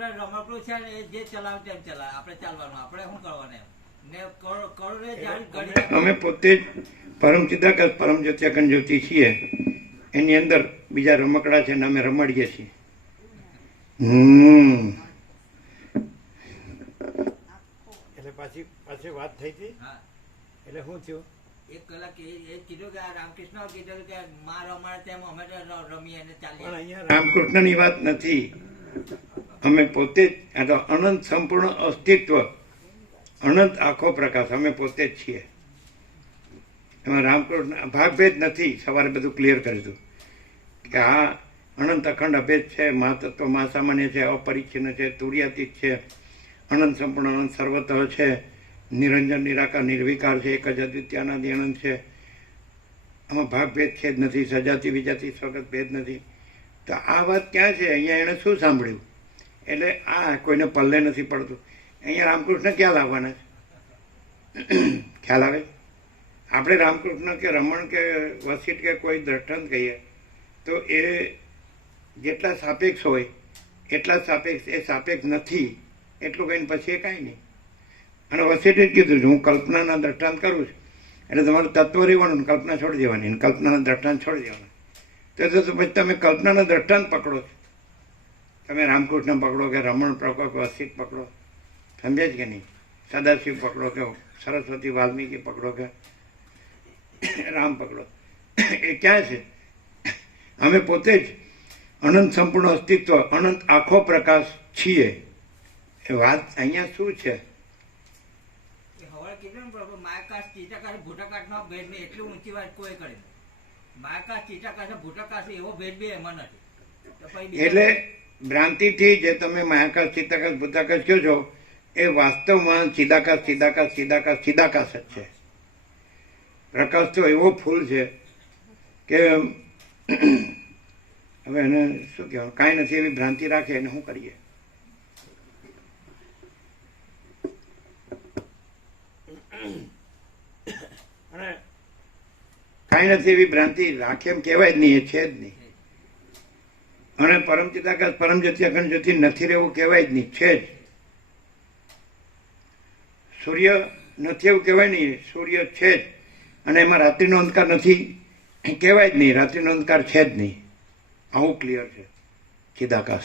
આપણે રમકડું છે ને એ જે ચલાવે તેમ ચલાવે. આપણે ચાલવાનું. આપણે શું કરવાનું અમે પોતે જ પરમ ચિદાકર પરમ જ્યોત્યાકન જ્યોતિ છીએ. એની અંદર બીજા રમકડા છે ને અમે રમાડીએ છીએ. હમ. એટલે પાછી પાછી વાત થઈ હતી? હા. એટલે શું થયું? એક કલાક એ કીધું કે આ રામકૃષ્ણ કીધું કે મા રમાડે તેમ અમે રમીએ અને પણ ચાલીએ અહીંયા રામકૃષ્ણની વાત નથી. અમે પોતે જ તો અનંત સંપૂર્ણ અસ્તિત્વ, અનંત આખો પ્રકાશ, અમે પોતે જ છીએ. એમાં રામકૃષ્ણ ભાગભેદ નથી, સવારે બધું ક્લિયર કર્યું હતું કે આ અનંત અખંડ અભેદ છે મહાતત્વ મહાસામાન્ય છે, અપરિચ્છિન્ન છે તુર્યાતીત છે, અનંત સંપૂર્ણ, અનંત સર્વત છે, નિરંજન, નિરાકાર, નિર્વિકાર છે, એક જ અદ્વિત્યાનાદિ અનંત છે. આમાં ભાગભેદ છે જ નથી, સજાતિ, વિજાતિ, સ્વગત ભેદ નથી. તો આ વાત ક્યાં છે? અહીંયા એણે શું સાંભળ્યું? એટલે આ કોઈને પલ્લે નથી પડતું. અહીંયા રામકૃષ્ણ ક્યાં લાવવાના છે? ખ્યાલ આવે? આપણે રામકૃષ્ણ કે રમણ કે વસિત કે કોઈ દ્રષ્ટાંત કહીએ, તો એ જેટલા સાપેક્ષ હોય, એટલા સાપેક્ષ, એ સાપેક્ષ નથી. એટલું કહીને પછી એ કાંઈ નહીં. અને વસીટે જ કીધું છે, હું કલ્પનાના દ્રષ્ટાંત કરું છું. એટલે તમારું તત્વ રહેવાનું, કલ્પના છોડી દેવાની કલ્પનાના દ્રષ્ટાંત છોડી દેવાના. તો પછી તમે કલ્પનાના દ્રષ્ટાંત પકડો છો. તમે રામકૃષ્ણ પકડો કે રમણ પકડો કે પકડો? સમજે જ કે નહીં? સદાશિવ પકડો કે સરસ્વતી વાલ્મીકી પકડો કે રામ પકડો? એ ક્યાં છે? અમે પોતે જ અનંત સંપૂર્ણ અસ્તિત્વ અનંત આખો પ્રકાશ છીએ. એ વાત અહીંયા શું છે? માયકાશ ચીટાકાશ ભૂટાકાશનો ભેદ નહીં એટલી ઊંચી વાત કોઈ કરે નથી માયકાશ ચીટાકાશ ભૂટાકાશ એવો ભેદ બે એમાં નથી. એટલે ભ્રાંતિથી જે તમે માયાકાશ ચિત્તાકાશ ભૂતાકાશ કહો છો એ વાસ્તવમાં સીધાકાશ સીધાકાશ સીધાકાશ સીધાકાશ જ છે. પ્રકાશ તો એવો ફૂલ છે કે હવે એને શું કહેવાય કાંઈ નથી એવી ભ્રાંતિ રાખે એને શું કરીએ? કાંઈ નથી એવી ભ્રાંતિ રાખે એમ કહેવાય જ નહીં એ છે જ નહીં. અને પરમ ચિદાકાશ પરમ જતી અખંડ જતી નથી રહેવું કહેવાય જ નહીં, છે જ. સૂર્ય નથી એવું કહેવાય નહીં, સૂર્ય છે જ. અને એમાં રાત્રિનો અંધકાર નથી કહેવાય જ નહીં, રાત્રિનો અંધકાર છે જ નહીં. આવું ક્લિયર છે. ચિદાકાશ